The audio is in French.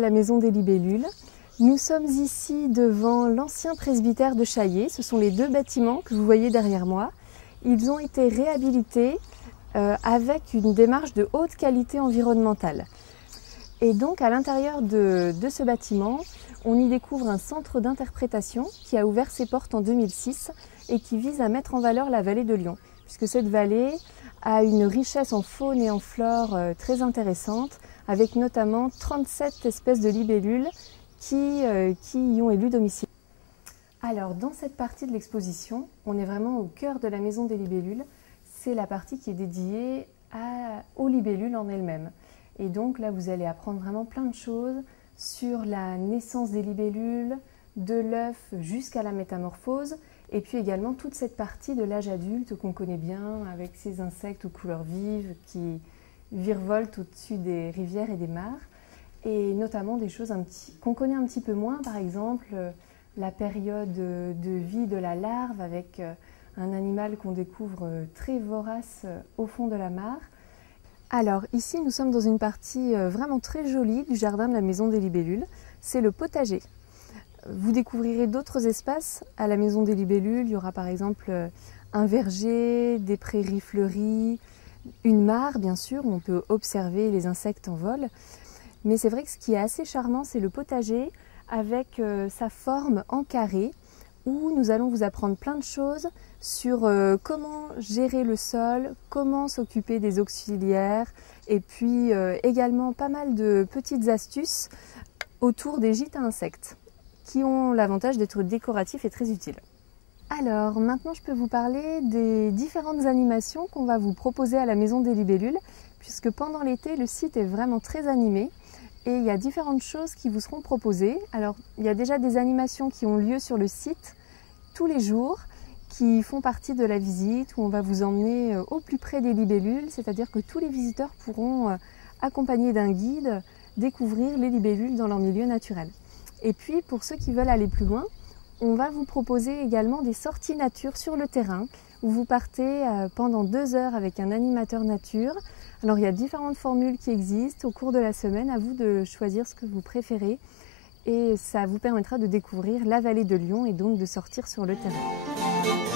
à la Maison des Libellules. Nous sommes ici devant l'ancien presbytère de Chaillé. Ce sont les deux bâtiments que vous voyez derrière moi. Ils ont été réhabilités avec une démarche de haute qualité environnementale. Et donc à l'intérieur de ce bâtiment, on y découvre un centre d'interprétation qui a ouvert ses portes en 2006 et qui vise à mettre en valeur la vallée de Lyon, puisque cette vallée a une richesse en faune et en flore très intéressante, avec notamment 37 espèces de libellules qui y ont élu domicile. Alors dans cette partie de l'exposition, on est vraiment au cœur de la Maison des Libellules. C'est la partie qui est dédiée aux libellules en elles-mêmes. Et donc là, vous allez apprendre vraiment plein de choses sur la naissance des libellules, de l'œuf jusqu'à la métamorphose, et puis également toute cette partie de l'âge adulte qu'on connaît bien, avec ces insectes aux couleurs vives qui virevoltent au-dessus des rivières et des mares, et notamment des choses qu'on connaît un petit peu moins, par exemple la période de vie de la larve avec un animal qu'on découvre très vorace au fond de la mare. Alors ici nous sommes dans une partie vraiment très jolie du jardin de la Maison des Libellules, c'est le potager. Vous découvrirez d'autres espaces à la Maison des Libellules, il y aura par exemple un verger, des prairies fleuries, une mare bien sûr où on peut observer les insectes en vol. Mais c'est vrai que ce qui est assez charmant, c'est le potager avec sa forme en carré où nous allons vous apprendre plein de choses sur comment gérer le sol, comment s'occuper des auxiliaires et puis également pas mal de petites astuces autour des gîtes à insectes qui ont l'avantage d'être décoratifs et très utiles. Alors maintenant je peux vous parler des différentes animations qu'on va vous proposer à la Maison des Libellules puisque pendant l'été le site est vraiment très animé. Et il y a différentes choses qui vous seront proposées. Alors, il y a déjà des animations qui ont lieu sur le site tous les jours, qui font partie de la visite, où on va vous emmener au plus près des libellules, c'est-à-dire que tous les visiteurs pourront, accompagnés d'un guide, découvrir les libellules dans leur milieu naturel. Et puis, pour ceux qui veulent aller plus loin, on va vous proposer également des sorties nature sur le terrain, où vous partez pendant 2 heures avec un animateur nature. Alors il y a différentes formules qui existent au cours de la semaine, à vous de choisir ce que vous préférez et ça vous permettra de découvrir la vallée de Lyon et donc de sortir sur le terrain.